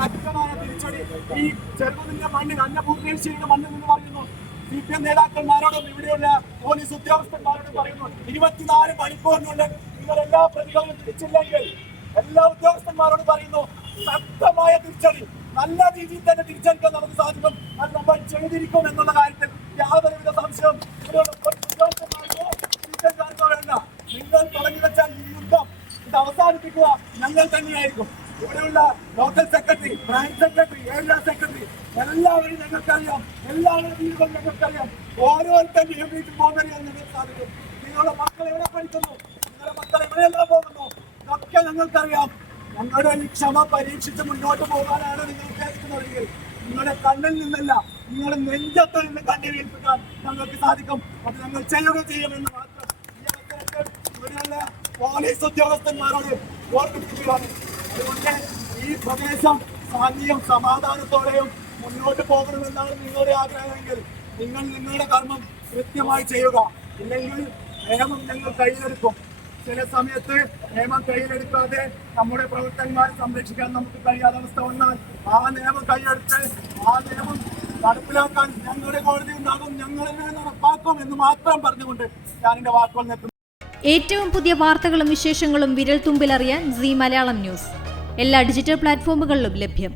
ശക്തമായ തിരിച്ചടി ഈ ചെറുകുന്നിന്റെ മണ്ണിൽ അന്നപൂർണേശ്വരിയുടെ മണ്ണിൽ നിന്ന് പറയുന്നു. CPM നേതാക്കന്മാരോടും ഇവിടെയുള്ള പോലീസ് ഉദ്യോഗസ്ഥന്മാരോടും പറയുന്നു, 24 മണിക്കൂറിനുള്ളിൽ നിങ്ങൾ എല്ലാ പ്രതികളും തിരിച്ചില്ലെങ്കിൽ എല്ലാ ഉദ്യോഗസ്ഥന്മാരോടും പറയുന്നു, ശക്തമായ തിരിച്ചടി, നല്ല രീതിയിൽ തന്നെ തിരിച്ചടിക്കാൻ നമുക്ക് സാധിക്കും. അത് നമ്മൾ ചെയ്തിരിക്കും എന്നുള്ള കാര്യത്തിൽ യാതൊരുവിധ സംശയവും ഉദ്യോഗസ്ഥന്മാർക്കോ CPMകാർക്കോ വേണ്ട. നിങ്ങൾ തുടങ്ങി വെച്ചാൽ ഈ യുദ്ധം ഇത് അവസാനിപ്പിക്കുക ഞങ്ങൾ തന്നെയായിരിക്കും. ഇവിടെയുള്ള local secretary, branch secretary, area secretary എല്ലാവരും ഞങ്ങൾക്കറിയാം, എല്ലാവരുടെ വീടുകളും ഞങ്ങൾക്കറിയാം. ഓരോരുത്തരുടെയും വീട്ടിൽ പോകാൻ ഞങ്ങൾക്ക് സാധിക്കും. നിങ്ങളുടെ മക്കൾ എവിടെ പഠിക്കുന്നു, നിങ്ങളുടെ മക്കൾ എവിടെയെല്ലാം പോകുന്നു, ഇതൊക്കെ ഞങ്ങൾക്കറിയാം. ഞങ്ങളുടെ ഈ ക്ഷമ പരീക്ഷിച്ച് മുന്നോട്ട് പോകാനാണ് നിങ്ങൾ ഉദ്ദേശിക്കുന്നതെങ്കിൽ നിങ്ങളുടെ കണ്ണിൽ നിന്നല്ല, നിങ്ങളുടെ നെഞ്ചത്ത് നിന്ന് കണ്ണീരേൽപ്പിക്കാൻ ഞങ്ങൾക്ക് സാധിക്കും. അത് ഞങ്ങൾ ചെയ്യുമെന്ന് മാത്രം ഈ അവസരത്തിൽ ഇവിടെയുള്ള പോലീസ് ഉദ്യോഗസ്ഥന്മാരോട് ഓർമ്മിപ്പിക്കുകയാണ്. അതുകൊണ്ട് ഈ പ്രദേശം ശാന്തിയും സമാധാനത്തോടെയും മുന്നോട്ട് പോകണമെന്നാണ് നിങ്ങളുടെ ആഗ്രഹമെങ്കിൽ നിങ്ങൾ നിങ്ങളുടെ കർമ്മം കൃത്യമായി ചെയ്യുക. ഇല്ലെങ്കിൽ നിയമം ഞങ്ങൾ കയ്യിലെടുക്കും. ചില സമയത്ത് നിയമം കയ്യിലെടുക്കാതെ നമ്മുടെ പ്രവർത്തകന്മാരെ സംരക്ഷിക്കാൻ നമുക്ക് കഴിയാത്ത അവസ്ഥ വന്നാൽ ആ നിയമം കൈയെടുത്ത് ആ നിയമം നടപ്പിലാക്കാൻ ഞങ്ങളുടെ കോടതി ഉണ്ടാകും, ഞങ്ങൾ നടപ്പാക്കും എന്ന് മാത്രം പറഞ്ഞുകൊണ്ട് ഞാൻ എന്റെ വാക്കുകൾ നിർത്തുന്നു. ഏറ്റവും പുതിയ വാർത്തകളും വിശേഷങ്ങളും വിരൽ തുമ്പിലറിയാൻ സീ മലയാളം ന്യൂസ് എല്ലാ ഡിജിറ്റൽ പ്ലാറ്റ്ഫോമുകളിലും ലഭ്യം.